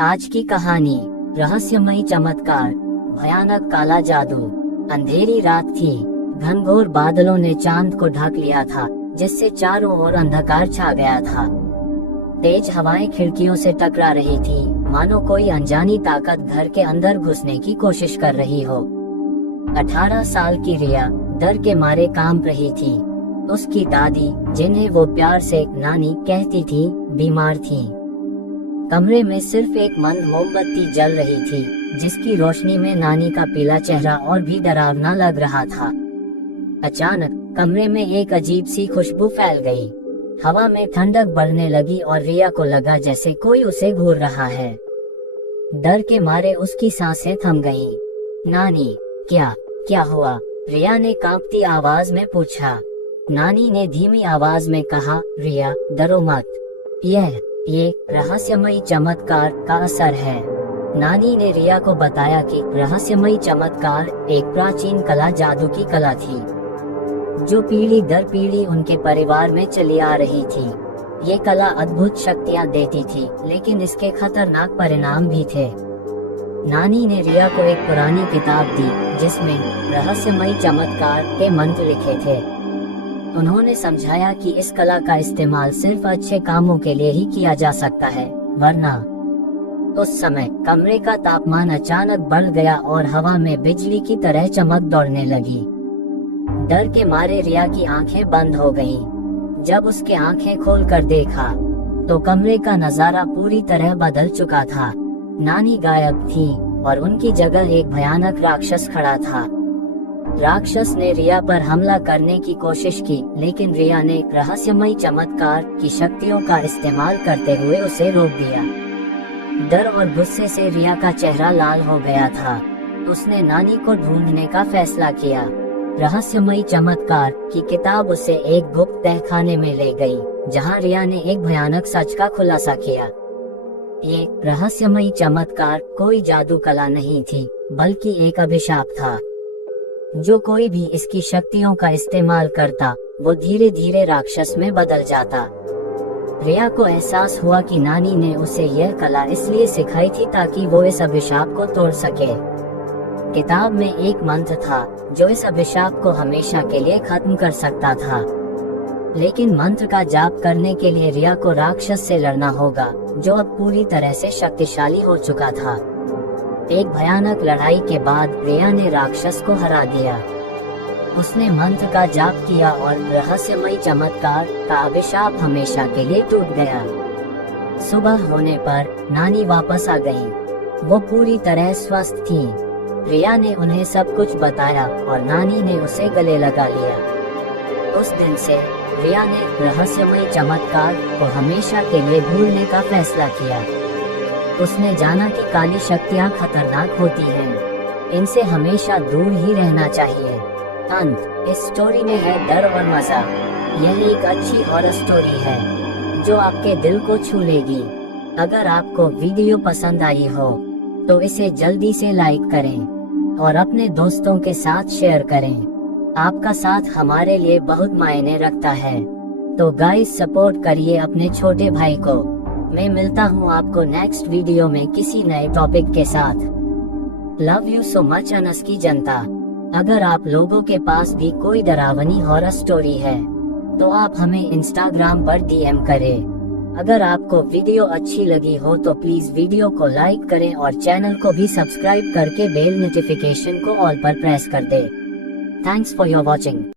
आज की कहानी, रहस्यमयी चमत्कार, भयानक काला जादू। अंधेरी रात थी, घनघोर बादलों ने चांद को ढक लिया था, जिससे चारों ओर अंधकार छा गया था। तेज हवाएं खिड़कियों से टकरा रही थी, मानो कोई अनजानी ताकत घर के अंदर घुसने की कोशिश कर रही हो। 18 साल की रिया डर के मारे कांप रही थी। उसकी दादी, जिन्हें वो प्यार से नानी कहती थी, बीमार थीं। कमरे में सिर्फ एक मंद मोमबत्ती जल रही थी, जिसकी रोशनी में नानी का पीला चेहरा और भी डरावना लग रहा था। अचानक कमरे में एक अजीब सी खुशबू फैल गई। हवा में ठंडक बढ़ने लगी और रिया को लगा जैसे कोई उसे घूर रहा है। डर के मारे उसकी सांसें थम गईं। नानी, क्या हुआ? रिया ने कांपती आवाज में पूछा। नानी ने धीमी आवाज में कहा, रिया डरो मत, ये रहस्यमयी चमत्कार का असर है। नानी ने रिया को बताया कि रहस्यमयी चमत्कार एक प्राचीन कला जादू की कला थी, जो पीढ़ी दर पीढ़ी उनके परिवार में चली आ रही थी। ये कला अद्भुत शक्तियां देती थी, लेकिन इसके खतरनाक परिणाम भी थे। नानी ने रिया को एक पुरानी किताब दी, जिसमें रहस्यमयी चमत्कार के मंत्र लिखे थे। उन्होंने समझाया कि इस कला का इस्तेमाल सिर्फ अच्छे कामों के लिए ही किया जा सकता है, वरना। उस समय कमरे का तापमान अचानक बढ़ गया और हवा में बिजली की तरह चमक दौड़ने लगी। डर के मारे रिया की आंखें बंद हो गईं। जब उसके आंखें खोलकर देखा, तो कमरे का नजारा पूरी तरह बदल चुका था। नानी गायब थी और उनकी जगह एक भयानक राक्षस खड़ा था। राक्षस ने रिया पर हमला करने की कोशिश की, लेकिन रिया ने रहस्यमयी चमत्कार की शक्तियों का इस्तेमाल करते हुए उसे रोक दिया। डर और गुस्से से रिया का चेहरा लाल हो गया था। उसने नानी को ढूंढने का फैसला किया। रहस्यमयी चमत्कार की किताब उसे एक गुप्त तहखाने में ले गई, जहां रिया ने एक भयानक सच का खुलासा किया। ये रहस्यमयी चमत्कार कोई जादू कला नहीं थी, बल्कि एक अभिशाप था। जो कोई भी इसकी शक्तियों का इस्तेमाल करता, वो धीरे धीरे राक्षस में बदल जाता। रिया को एहसास हुआ कि नानी ने उसे यह कला इसलिए सिखाई थी ताकि वो इस अभिशाप को तोड़ सके। किताब में एक मंत्र था, जो इस अभिशाप को हमेशा के लिए खत्म कर सकता था। लेकिन मंत्र का जाप करने के लिए रिया को राक्षस से लड़ना होगा, जो अब पूरी तरह से शक्तिशाली हो चुका था। एक भयानक लड़ाई के बाद रिया ने राक्षस को हरा दिया। उसने मंत्र का जाप किया और रहस्यमयी चमत्कार का अभिशाप हमेशा के लिए टूट गया। सुबह होने पर नानी वापस आ गईं। वो पूरी तरह स्वस्थ थीं। रिया ने उन्हें सब कुछ बताया और नानी ने उसे गले लगा लिया। उस दिन से रिया ने रहस्यमयी चमत्कार को हमेशा के लिए भूलने का फैसला किया। उसने जाना कि काली शक्तियाँ खतरनाक होती हैं, इनसे हमेशा दूर ही रहना चाहिए। अंत इस स्टोरी में है डर और मजा। यह एक अच्छी हॉरर स्टोरी है, जो आपके दिल को छू लेगी। अगर आपको वीडियो पसंद आई हो, तो इसे जल्दी से लाइक करें और अपने दोस्तों के साथ शेयर करें। आपका साथ हमारे लिए बहुत मायने रखता है। तो गाइस, सपोर्ट करिए अपने छोटे भाई को। मैं मिलता हूँ आपको नेक्स्ट वीडियो में किसी नए टॉपिक के साथ। Love you so much Anas की जनता। अगर आप लोगों के पास भी कोई डरावनी हॉरर स्टोरी है, तो आप हमें इंस्टाग्राम पर DM करें। अगर आपको वीडियो अच्छी लगी हो तो प्लीज वीडियो को लाइक करें और चैनल को भी सब्सक्राइब करके बेल नोटिफिकेशन को ऑल पर प्रेस कर दें। Thanks for your watching.